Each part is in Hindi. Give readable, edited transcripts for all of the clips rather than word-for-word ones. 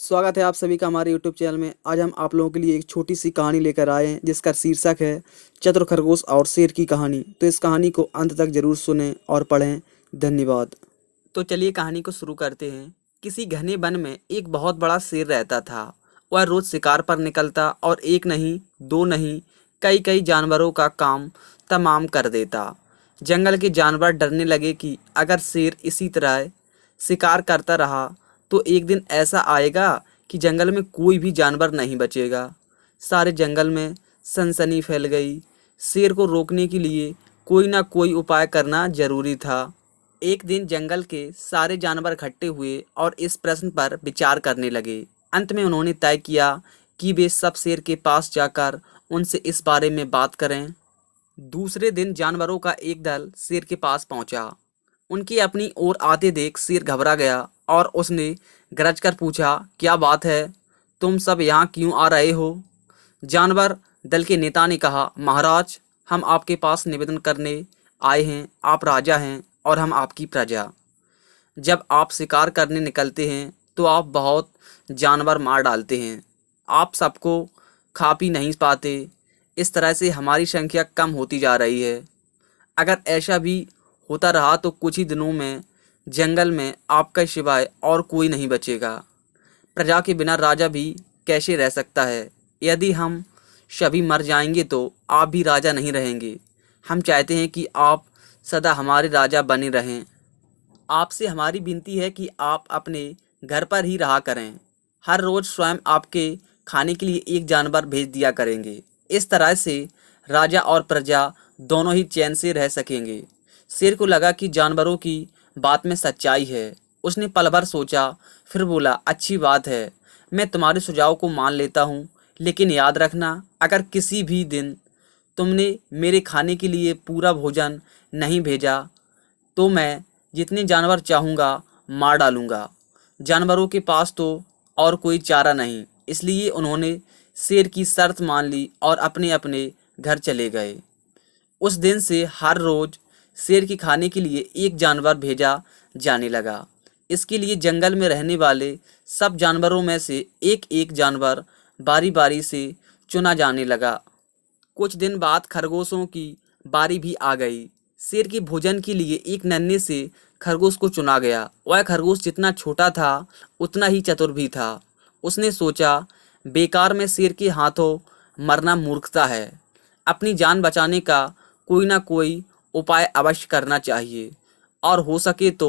स्वागत है आप सभी का हमारे यूट्यूब चैनल में। आज हम आप लोगों के लिए एक छोटी सी कहानी लेकर आए हैं जिसका शीर्षक है चतुर खरगोश और शेर की कहानी। तो इस कहानी को अंत तक जरूर सुनें और पढ़ें। धन्यवाद। तो चलिए कहानी को शुरू करते हैं। किसी घने वन में एक बहुत बड़ा शेर रहता था। वह रोज शिकार पर निकलता और एक नहीं, दो नहीं, कई कई जानवरों का काम तमाम कर देता। जंगल के जानवर डरने लगे कि अगर शेर इसी तरह शिकार करता रहा तो एक दिन ऐसा आएगा कि जंगल में कोई भी जानवर नहीं बचेगा। सारे जंगल में सनसनी फैल गई। शेर को रोकने के लिए कोई ना कोई उपाय करना जरूरी था। एक दिन जंगल के सारे जानवर इकट्ठे हुए और इस प्रश्न पर विचार करने लगे। अंत में उन्होंने तय किया कि वे सब शेर के पास जाकर उनसे इस बारे में बात करें। दूसरे दिन जानवरों का एक दल शेर के पास पहुंचा। उनकी अपनी ओर आते देख शेर घबरा गया और उसने गरज कर पूछा, क्या बात है? तुम सब यहाँ क्यों आ रहे हो? जानवर दल के नेता ने कहा, महाराज, हम आपके पास निवेदन करने आए हैं। आप राजा हैं और हम आपकी प्रजा। जब आप शिकार करने निकलते हैं तो आप बहुत जानवर मार डालते हैं। आप सबको खा पी नहीं पाते। इस तरह से हमारी संख्या कम होती जा रही है। अगर ऐसा भी होता रहा तो कुछ ही दिनों में जंगल में आपका सिवाय और कोई नहीं बचेगा। प्रजा के बिना राजा भी कैसे रह सकता है? यदि हम सभी मर जाएंगे तो आप भी राजा नहीं रहेंगे। हम चाहते हैं कि आप सदा हमारे राजा बने रहें। आपसे हमारी विनती है कि आप अपने घर पर ही रहा करें। हर रोज स्वयं आपके खाने के लिए एक जानवर भेज दिया करेंगे। इस तरह से राजा और प्रजा दोनों ही चैन से रह सकेंगे। शेर को लगा कि जानवरों की बात में सच्चाई है। उसने पल भर सोचा, फिर बोला, अच्छी बात है, मैं तुम्हारे सुझाव को मान लेता हूँ, लेकिन याद रखना, अगर किसी भी दिन तुमने मेरे खाने के लिए पूरा भोजन नहीं भेजा तो मैं जितने जानवर चाहूँगा मार डालूँगा। जानवरों के पास तो और कोई चारा नहीं, इसलिए उन्होंने शेर की शर्त मान ली और अपने अपने घर चले गए। उस दिन से हर रोज शेर के खाने के लिए एक जानवर भेजा जाने लगा। इसके लिए जंगल में रहने वाले सब जानवरों में से एक एक जानवर बारी बारी से चुना जाने लगा। कुछ दिन बाद खरगोशों की बारी भी आ गई। शेर के भोजन के लिए एक नन्हे से खरगोश को चुना गया। वह खरगोश जितना छोटा था उतना ही चतुर भी था। उसने सोचा, बेकार में शेर के हाथों मरना मूर्खता है। अपनी जान बचाने का कोई ना कोई उपाय अवश्य करना चाहिए और हो सके तो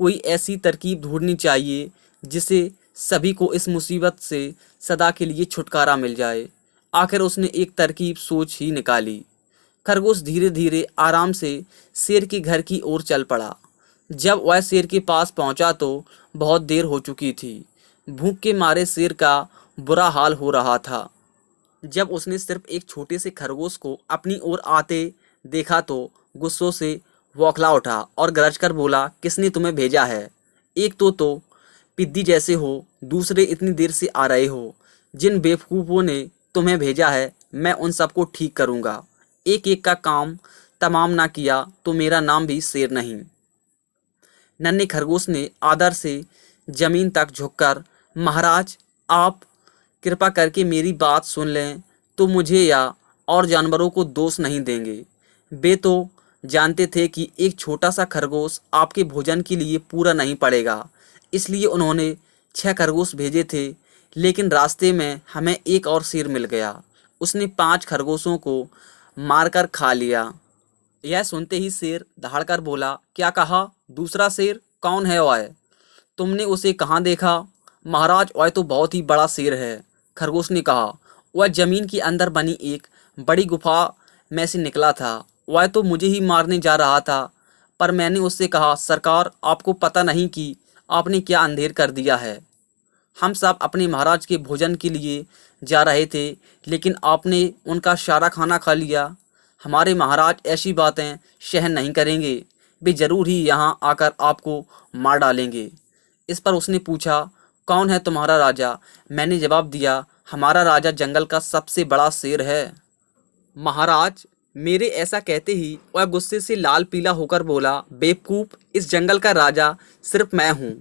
कोई ऐसी तरकीब ढूंढनी चाहिए जिससे सभी को इस मुसीबत से सदा के लिए छुटकारा मिल जाए। आखिर उसने एक तरकीब सोच ही निकाली। खरगोश धीरे धीरे आराम से शेर के घर की ओर चल पड़ा। जब वह शेर के पास पहुंचा तो बहुत देर हो चुकी थी। भूख के मारे शेर का बुरा हाल हो रहा था। जब उसने सिर्फ एक छोटे से खरगोश को अपनी ओर आते देखा तो गुस्सों से बौखला उठा और गरज कर बोला, किसने तुम्हें भेजा है? एक तो पिद्दी जैसे हो, दूसरे इतनी देर से आ रहे हो। जिन बेवकूफ़ों ने तुम्हें भेजा है मैं उन सबको ठीक करूँगा। एक एक का काम तमाम ना किया तो मेरा नाम भी शेर नहीं। नन्हे खरगोश ने आदर से जमीन तक झुककर, महाराज, आप कृपा करके मेरी बात सुन लें तो मुझे या और जानवरों को दोष नहीं देंगे। वे तो जानते थे कि एक छोटा सा खरगोश आपके भोजन के लिए पूरा नहीं पड़ेगा, इसलिए उन्होंने 6 खरगोश भेजे थे। लेकिन रास्ते में हमें एक और शेर मिल गया। उसने 5 खरगोशों को मारकर खा लिया। यह सुनते ही शेर दहाड़कर बोला, क्या कहा? दूसरा शेर कौन है वह? तुमने उसे कहाँ देखा? महाराज, वह तो बहुत ही बड़ा शेर है, खरगोश ने कहा। वह जमीन के अंदर बनी एक बड़ी गुफा में से निकला था। वह तो मुझे ही मारने जा रहा था, पर मैंने उससे कहा, सरकार, आपको पता नहीं कि आपने क्या अंधेर कर दिया है। हम सब अपने महाराज के भोजन के लिए जा रहे थे, लेकिन आपने उनका सारा खाना खा लिया। हमारे महाराज ऐसी बातें सहन नहीं करेंगे। वे जरूर ही यहाँ आकर आपको मार डालेंगे। इस पर उसने पूछा, कौन है तुम्हारा राजा? मैंने जवाब दिया, हमारा राजा जंगल का सबसे बड़ा शेर है। महाराज, मेरे ऐसा कहते ही वह गुस्से से लाल पीला होकर बोला, बेवकूफ, इस जंगल का राजा सिर्फ मैं हूँ।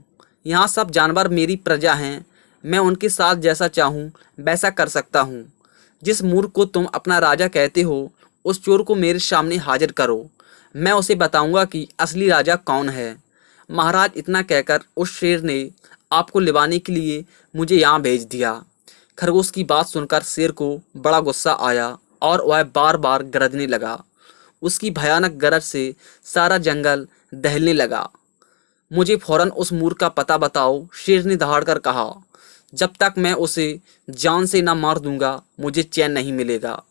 यहाँ सब जानवर मेरी प्रजा हैं। मैं उनके साथ जैसा चाहूँ वैसा कर सकता हूँ। जिस मूर्ख को तुम अपना राजा कहते हो, उस चोर को मेरे सामने हाजिर करो। मैं उसे बताऊंगा कि असली राजा कौन है। महाराज, इतना कहकर उस शेर ने आपको लिवाने के लिए मुझे यहाँ भेज दिया। खरगोश की बात सुनकर शेर को बड़ा गुस्सा आया और वह बार बार गरजने लगा। उसकी भयानक गरज से सारा जंगल दहलने लगा। मुझे फौरन उस मूर्ख का पता बताओ, शेर ने दहाड़कर कहा। जब तक मैं उसे जान से न मार दूंगा, मुझे चैन नहीं मिलेगा।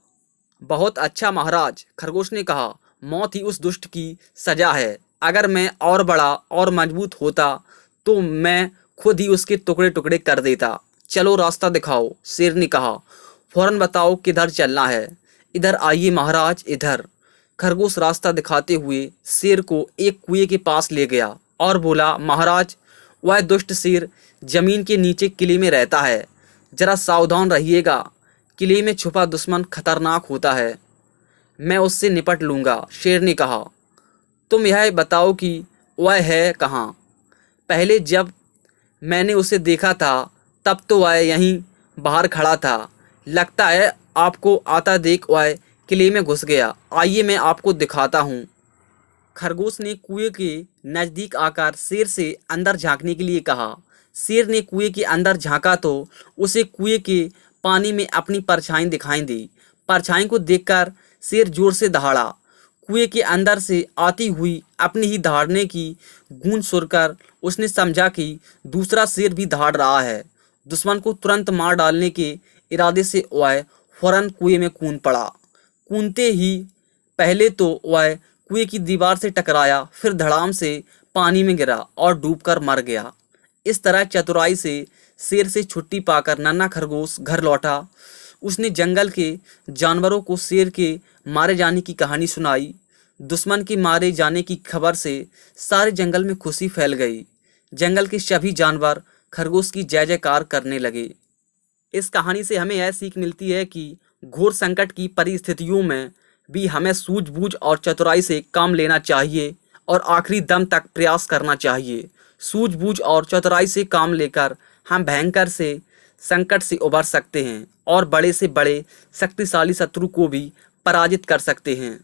बहुत अच्छा महाराज, खरगोश ने कहा, मौत ही उस दुष्ट की सजा है। अगर मैं और बड़ा और मजबूत होता तो मैं खुद ही उसके टुकड़े टुकड़े कर देता। चलो रास्ता दिखाओ, शेर ने कहा। फौरन बताओ किधर चलना है। इधर आइए महाराज, इधर। खरगोश रास्ता दिखाते हुए शेर को एक कुएं के पास ले गया और बोला, महाराज, वह दुष्ट शेर जमीन के नीचे किले में रहता है। जरा सावधान रहिएगा। किले में छुपा दुश्मन खतरनाक होता है। मैं उससे निपट लूँगा, शेर ने कहा। तुम यह बताओ कि वह है कहाँ। पहले जब मैंने उसे देखा था तब तो वह यहीं बाहर खड़ा था। लगता है आपको आता देख वह किले में घुस गया। आइए मैं आपको दिखाता हूँ। खरगोश ने कुएं के नज़दीक आकर शेर से अंदर झांकने के लिए कहा। शेर ने कुएं के अंदर झांका तो उसे कुएं के पानी में अपनी परछाई दिखाई दी। परछाई को देखकर शेर जोर से दहाड़ा। कुएं के अंदर से आती हुई अपनी ही दहाड़ने की गूंज सुनकर उसने समझा कि दूसरा शेर भी दहाड़ रहा है। दुश्मन को तुरंत मार डालने के इरादे से वह फौरन कुएं में कूद पड़ा। कूदते ही पहले तो वह कुएं की दीवार से टकराया, फिर धड़ाम से पानी में गिरा और डूबकर मर गया। इस तरह चतुराई से शेर से छुट्टी पाकर नन्हा खरगोश घर लौटा। उसने जंगल के जानवरों को शेर के मारे जाने की कहानी सुनाई। दुश्मन के मारे जाने की खबर से सारे जंगल में खुशी फैल गई। जंगल के सभी जानवर खरगोश की जय जयकार करने लगे। इस कहानी से हमें यह सीख मिलती है कि घोर संकट की परिस्थितियों में भी हमें सूझबूझ और चतुराई से काम लेना चाहिए और आखिरी दम तक प्रयास करना चाहिए। सूझबूझ और चतुराई से काम लेकर हम भयंकर से संकट से उबर सकते हैं और बड़े से बड़े शक्तिशाली शत्रु को भी पराजित कर सकते हैं।